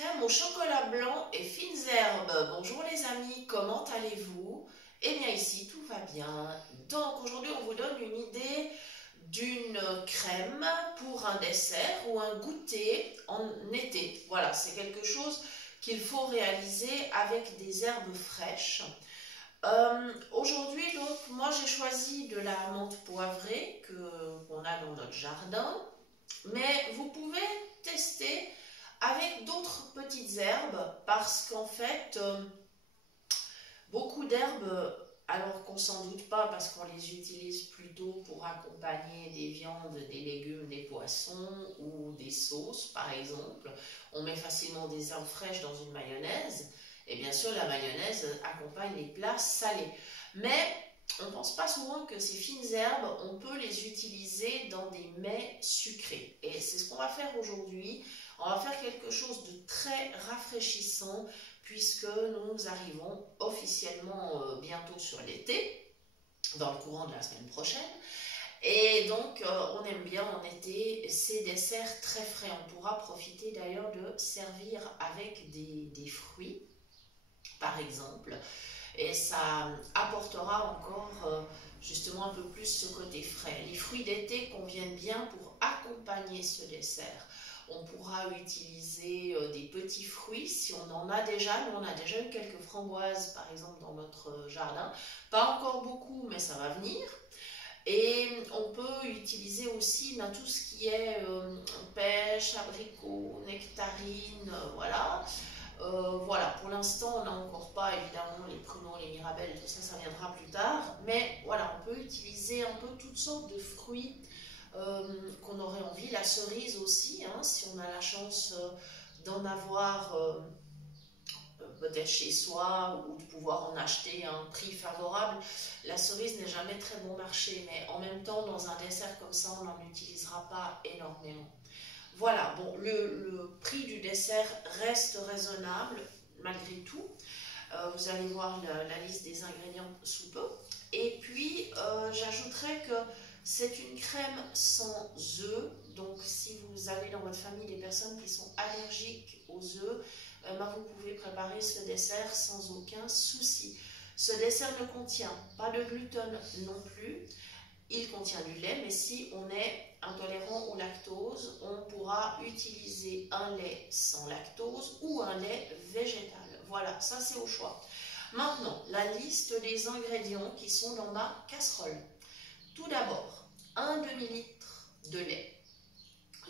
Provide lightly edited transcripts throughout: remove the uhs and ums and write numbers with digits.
Crème au chocolat blanc et fines herbes. Bonjour les amis, comment allez-vous? Eh bien ici tout va bien. Donc aujourd'hui on vous donne une idée d'une crème pour un dessert ou un goûter en été. Voilà, c'est quelque chose qu'il faut réaliser avec des herbes fraîches. Aujourd'hui donc moi j'ai choisi de la menthe poivrée qu'on a dans notre jardin. Mais vous pouvez tester avec d'autres petites herbes parce qu'en fait, beaucoup d'herbes, alors qu'on s'en doute pas parce qu'on les utilise plutôt pour accompagner des viandes, des légumes, des poissons ou des sauces par exemple. On met facilement des herbes fraîches dans une mayonnaise et bien sûr la mayonnaise accompagne les plats salés. Mais on ne pense pas souvent que ces fines herbes, on peut les utiliser dans des mets sucrés. Et c'est ce qu'on va faire aujourd'hui. On va faire quelque chose de très rafraîchissant puisque nous arrivons officiellement bientôt sur l'été, dans le courant de la semaine prochaine. Et donc, on aime bien en été ces desserts très frais. On pourra profiter d'ailleurs de servir avec des fruits, par exemple. Et ça apportera encore justement un peu plus ce côté frais. Les fruits d'été conviennent bien pour accompagner ce dessert. On pourra utiliser des petits fruits si on en a déjà. Nous, on a déjà eu quelques framboises, par exemple, dans notre jardin. Pas encore beaucoup, mais ça va venir. Et on peut utiliser aussi tout ce qui est pêche, abricot, nectarine, voilà. Voilà, pour l'instant, on n'a encore pas évidemment les pruneaux, les mirabelles, tout ça, ça viendra plus tard. Mais voilà, on peut utiliser un peu toutes sortes de fruits qu'on aurait envie. La cerise aussi, hein, si on a la chance d'en avoir peut-être chez soi ou de pouvoir en acheter à un prix favorable. La cerise n'est jamais très bon marché, mais en même temps, dans un dessert comme ça, on n'en utilisera pas énormément. Voilà, bon, le prix du dessert reste raisonnable malgré tout. Vous allez voir la liste des ingrédients sous peu. Et puis, j'ajouterais que c'est une crème sans œufs. Donc, si vous avez dans votre famille des personnes qui sont allergiques aux œufs, vous pouvez préparer ce dessert sans aucun souci. Ce dessert ne contient pas de gluten non plus. Il contient du lait, mais si on est intolérant au lactose, on pourra utiliser un lait sans lactose ou un lait végétal. Voilà, ça c'est au choix. Maintenant, la liste des ingrédients qui sont dans ma casserole. Tout d'abord, un demi-litre de lait.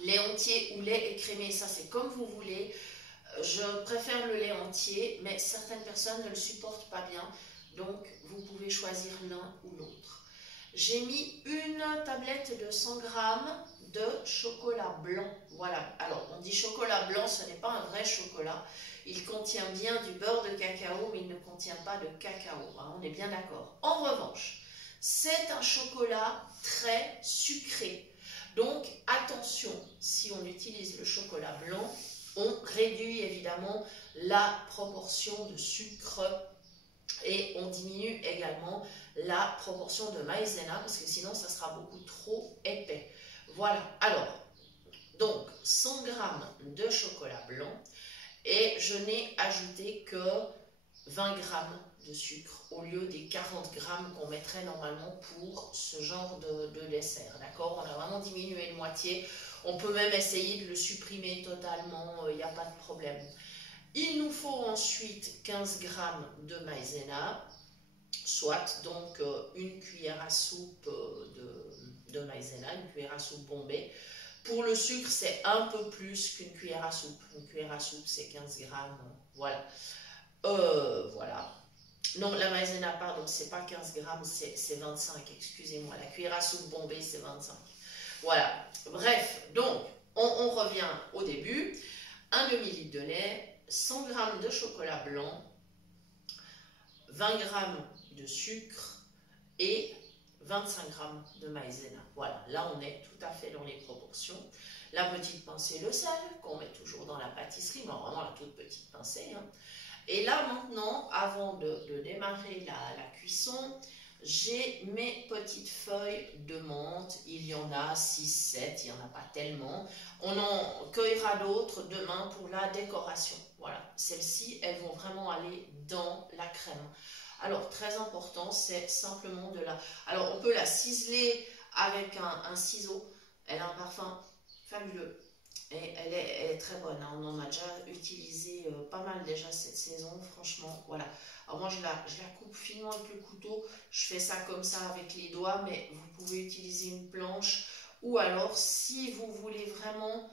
Lait entier ou lait écrémé, ça c'est comme vous voulez. Je préfère le lait entier, mais certaines personnes ne le supportent pas bien, donc vous pouvez choisir l'un ou l'autre. J'ai mis une tablette de 100 g de chocolat blanc. Voilà, alors on dit chocolat blanc, ce n'est pas un vrai chocolat. Il contient bien du beurre de cacao, mais il ne contient pas de cacao. Hein, on est bien d'accord. En revanche, c'est un chocolat très sucré. Donc attention, si on utilise le chocolat blanc, on réduit évidemment la proportion de sucre et on diminue également la proportion de maïzena parce que sinon ça sera beaucoup trop épais. Voilà, alors, donc 100 g de chocolat blanc et je n'ai ajouté que 20 g de sucre au lieu des 40 g qu'on mettrait normalement pour ce genre de dessert. D'accord? On a vraiment diminué de moitié. On peut même essayer de le supprimer totalement, il n'y a pas de problème. Il nous faut ensuite 15 g de maïzena, soit donc une cuillère à soupe de maïzena, une cuillère à soupe bombée. Pour le sucre, c'est un peu plus qu'une cuillère à soupe. Une cuillère à soupe, c'est 15 g. Voilà. Voilà. Non, la maïzena, pardon, c'est pas 15 g, c'est 25, excusez-moi. La cuillère à soupe bombée, c'est 25. Voilà. Bref, donc, on revient au début. Un demi-litre de lait, 100 g de chocolat blanc, 20 g de sucre et 25 g de maïzena. Voilà, là on est tout à fait dans les proportions. La petite pincée de sel qu'on met toujours dans la pâtisserie, mais vraiment la toute petite pincée. Hein. Et là maintenant, avant de démarrer la cuisson, j'ai mes petites feuilles de menthe. Il y en a 6, 7, il n'y en a pas tellement. On en cueillera d'autres demain pour la décoration. Voilà, celles-ci, elles vont vraiment aller dans la crème. Alors, très important, c'est simplement de la... Alors, on peut la ciseler avec un ciseau. Elle a un parfum fabuleux. Et elle est très bonne, hein. On en a déjà utilisé pas mal déjà cette saison, franchement, voilà. Alors moi je la coupe finement avec le couteau, je fais ça comme ça avec les doigts, mais vous pouvez utiliser une planche, ou alors si vous voulez vraiment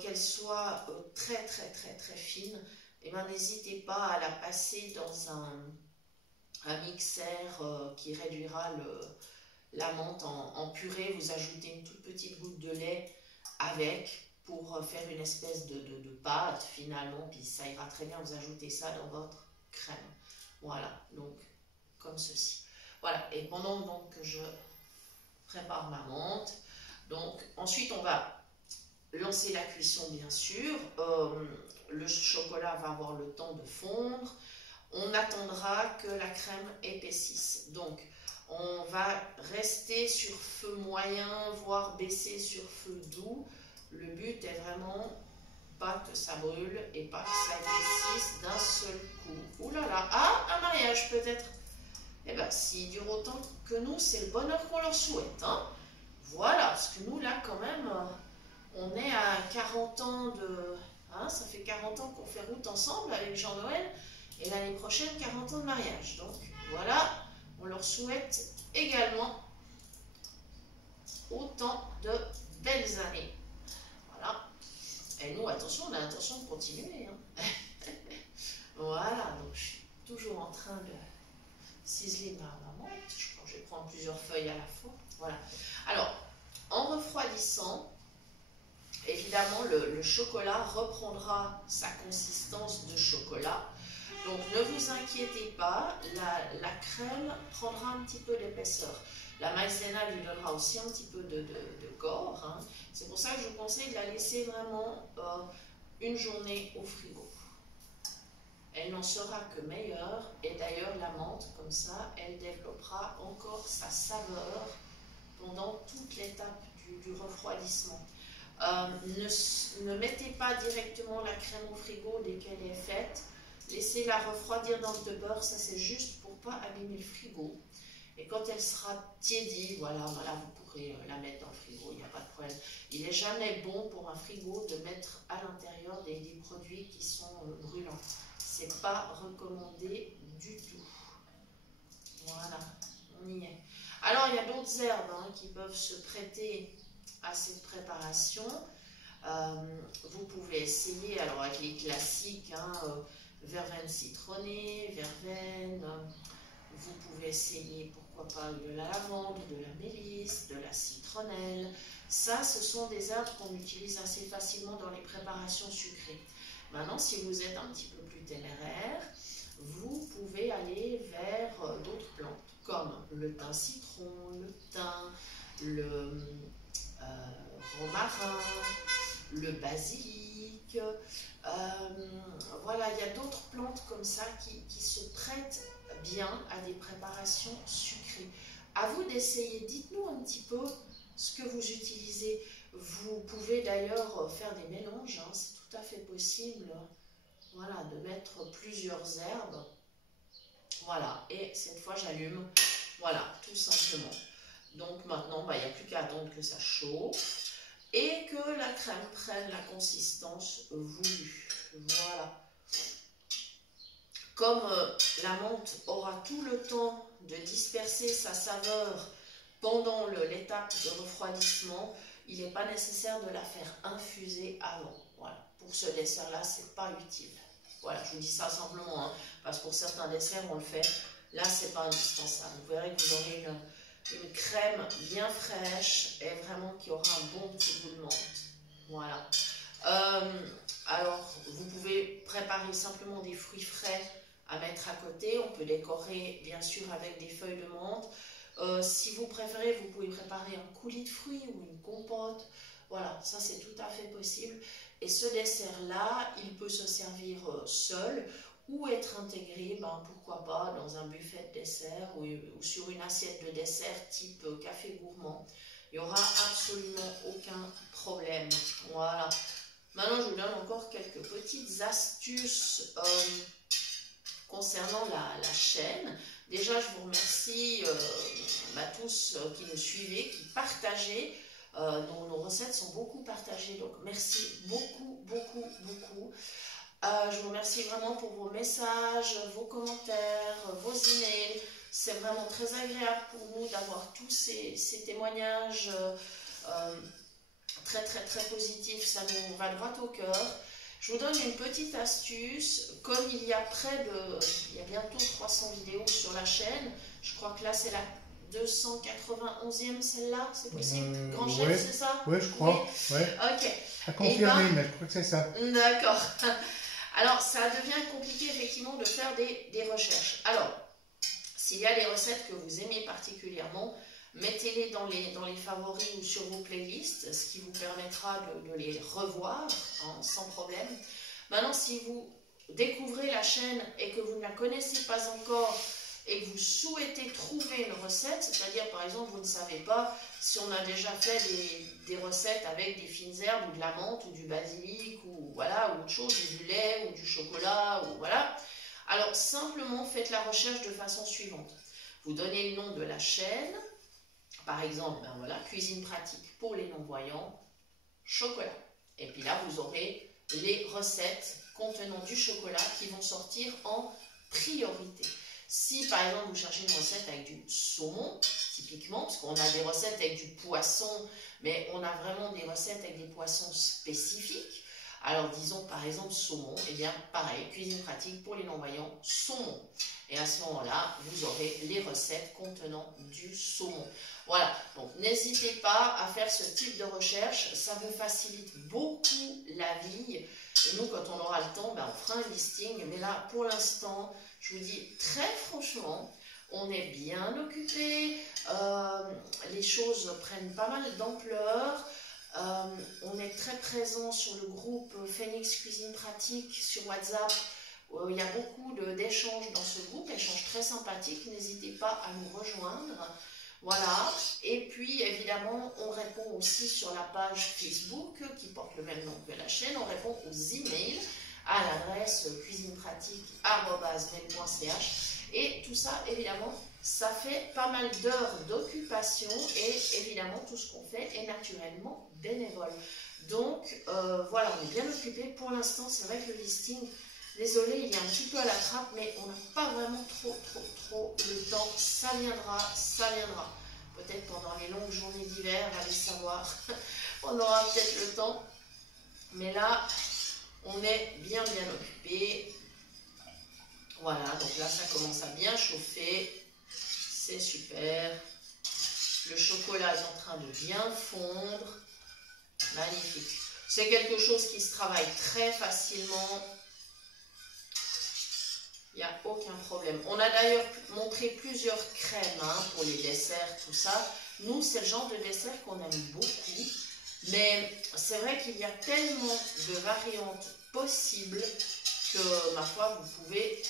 qu'elle soit très fine, et ben n'hésitez pas à la passer dans un mixeur qui réduira la menthe en purée. Vous ajoutez une toute petite goutte de lait avec, pour faire une espèce de pâte finalement, puis ça ira très bien, vous ajoutez ça dans votre crème. Voilà, donc comme ceci. Voilà, et pendant donc que je prépare ma menthe, donc ensuite on va lancer la cuisson bien sûr, le chocolat va avoir le temps de fondre, on attendra que la crème épaississe. Donc on va rester sur feu moyen, voire baisser sur feu doux. Le but est vraiment pas que ça brûle et pas que ça épaississe d'un seul coup. Ouh là là, ah, un mariage peut-être. Eh bien, s'il dure autant que nous, c'est le bonheur qu'on leur souhaite. Hein. Voilà, parce que nous, là, quand même, on est à 40 ans de... Hein, ça fait 40 ans qu'on fait route ensemble avec Jean-Noël. Et l'année prochaine, 40 ans de mariage. Donc, voilà, on leur souhaite également autant de belles années. Voilà. Et nous, attention, on a l'intention de continuer. Hein. Voilà, donc je suis toujours en train de ciseler ma menthe. Je crois que je vais prendre plusieurs feuilles à la fois. Voilà. Alors, en refroidissant, évidemment, le chocolat reprendra sa consistance de chocolat. Donc, ne vous inquiétez pas, la crème prendra un petit peu d'épaisseur. La maïzena lui donnera aussi un petit peu de corps. Hein. C'est pour ça que je vous conseille de la laisser vraiment une journée au frigo. Elle n'en sera que meilleure. Et d'ailleurs, la menthe, comme ça, elle développera encore sa saveur pendant toute l'étape du refroidissement. Ne mettez pas directement la crème au frigo dès qu'elle est faite. Laissez-la refroidir dans le beurre. Ça, c'est juste pour ne pas abîmer le frigo. Et quand elle sera tiédie, voilà, vous pourrez la mettre dans le frigo, il n'y a pas de problème. Il n'est jamais bon pour un frigo de mettre à l'intérieur des produits qui sont brûlants. Ce n'est pas recommandé du tout. Voilà, on y est. Alors, il y a d'autres herbes hein, qui peuvent se prêter à cette préparation. Vous pouvez essayer, alors avec les classiques, hein, verveine citronnée, verveine. Vous pouvez essayer, pourquoi pas, de la lavande, de la mélisse, de la citronnelle. Ça, ce sont des herbes qu'on utilise assez facilement dans les préparations sucrées. Maintenant, si vous êtes un petit peu plus téméraire, vous pouvez aller vers d'autres plantes, comme le thym citron, le thym, le romarin, le basilic. Voilà, il y a d'autres plantes comme ça qui se prêtent bien à des préparations sucrées. À vous d'essayer, dites-nous un petit peu ce que vous utilisez. Vous pouvez d'ailleurs faire des mélanges, hein, c'est tout à fait possible. Voilà, de mettre plusieurs herbes. Voilà, et cette fois j'allume. Voilà, tout simplement. Donc maintenant, il n'y a plus qu'à attendre que ça chauffe et que la crème prenne la consistance voulue. Voilà. Comme la menthe aura tout le temps de disperser sa saveur pendant l'étape de refroidissement, il n'est pas nécessaire de la faire infuser avant. Voilà. Pour ce dessert-là, ce n'est pas utile. Voilà, je vous dis ça simplement, hein, parce que pour certains desserts, on le fait. Là, ce n'est pas indispensable. Vous verrez que vous aurez une crème bien fraîche et vraiment qui aura un bon petit goût de menthe. Voilà. Alors, vous pouvez préparer simplement des fruits frais à mettre à côté. On peut décorer bien sûr avec des feuilles de menthe. Si vous préférez, vous pouvez préparer un coulis de fruits ou une compote. Voilà, ça c'est tout à fait possible. Et ce dessert-là, il peut se servir seul ou être intégré, ben, pourquoi pas, dans un buffet de dessert ou sur une assiette de dessert type café gourmand. Il n'y aura absolument aucun problème. Voilà. Maintenant, je vous donne encore quelques petites astuces concernant la chaîne. Déjà, je vous remercie tous qui nous suivez, qui partagez. Nos recettes sont beaucoup partagées, donc merci beaucoup, beaucoup, beaucoup. Je vous remercie vraiment pour vos messages, vos commentaires, vos emails. C'est vraiment très agréable pour nous d'avoir tous ces témoignages très, très, très positifs. Ça nous va droit au cœur. Je vous donne une petite astuce. Comme il y a bientôt 300 vidéos sur la chaîne, je crois que là c'est la 291e, celle-là, c'est possible? Grand chef, ouais, c'est ça? Oui, je crois. Oui. Ouais. Ok. À confirmer, mais je crois que c'est ça. D'accord. Alors, ça devient compliqué effectivement de faire des recherches. Alors, s'il y a des recettes que vous aimez particulièrement, mettez-les dans les favoris ou sur vos playlists, ce qui vous permettra de les revoir sans problème. Maintenant, si vous découvrez la chaîne et que vous ne la connaissez pas encore et que vous souhaitez trouver une recette, c'est-à-dire par exemple vous ne savez pas si on a déjà fait des recettes avec des fines herbes ou de la menthe ou du basilic ou voilà, ou autre chose, ou du lait ou du chocolat ou voilà. Alors simplement faites la recherche de façon suivante. Vous donnez le nom de la chaîne, par exemple, ben voilà, cuisine pratique pour les non-voyants, chocolat. Et puis là vous aurez les recettes contenant du chocolat qui vont sortir en priorité. Si par exemple vous cherchez une recette avec du saumon, typiquement, parce qu'on a des recettes avec du poisson, mais on a vraiment des recettes avec des poissons spécifiques. Alors disons par exemple saumon, et bien pareil, cuisine pratique pour les non-voyants, saumon. Et à ce moment-là, vous aurez les recettes contenant du saumon. Voilà, donc n'hésitez pas à faire ce type de recherche, ça vous facilite beaucoup la vie. Et nous, quand on aura le temps, ben, on fera un listing. Mais là, pour l'instant, je vous dis très franchement, on est bien occupé, les choses prennent pas mal d'ampleur. On est très présent sur le groupe Phoenix Cuisine Pratique sur WhatsApp. Il y a beaucoup d'échanges dans ce groupe, échanges très sympathiques. N'hésitez pas à nous rejoindre. Voilà, et puis évidemment, on répond aussi sur la page Facebook qui porte le même nom que la chaîne. On répond aux emails à l'adresse cuisinepratique@mail.ch. Et tout ça, évidemment, ça fait pas mal d'heures d'occupation et évidemment, tout ce qu'on fait est naturellement bénévole. Donc, voilà, on est bien occupé. Pour l'instant, c'est vrai que le listing, désolé, il est un petit peu à la trappe, mais on n'a pas vraiment trop le temps. Ça viendra, ça viendra. Peut-être pendant les longues journées d'hiver, allez savoir. On aura peut-être le temps. Mais là, on est bien occupé. Voilà, donc là, ça commence à bien chauffer. C'est super. Le chocolat est en train de bien fondre. Magnifique. C'est quelque chose qui se travaille très facilement. Il n'y a aucun problème. On a d'ailleurs montré plusieurs crèmes pour les desserts, tout ça. Nous, c'est le genre de dessert qu'on aime beaucoup. Mais c'est vrai qu'il y a tellement de variantes possibles que, ma foi, vous pouvez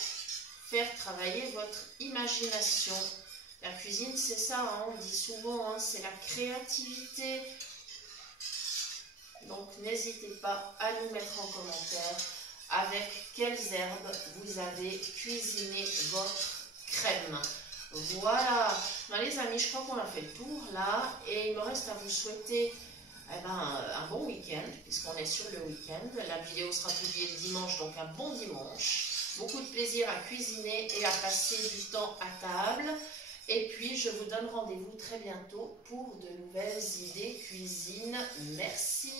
faire travailler votre imagination. La cuisine, c'est ça, on dit souvent, c'est la créativité. Donc, n'hésitez pas à nous mettre en commentaire avec quelles herbes vous avez cuisiné votre crème. Voilà. Ben, les amis, je crois qu'on a fait le tour là. Et il me reste à vous souhaiter un bon week-end, puisqu'on est sur le week-end. La vidéo sera publiée le dimanche, donc un bon dimanche. Beaucoup de plaisir à cuisiner et à passer du temps à table. Et puis, je vous donne rendez-vous très bientôt pour de nouvelles idées cuisine. Merci.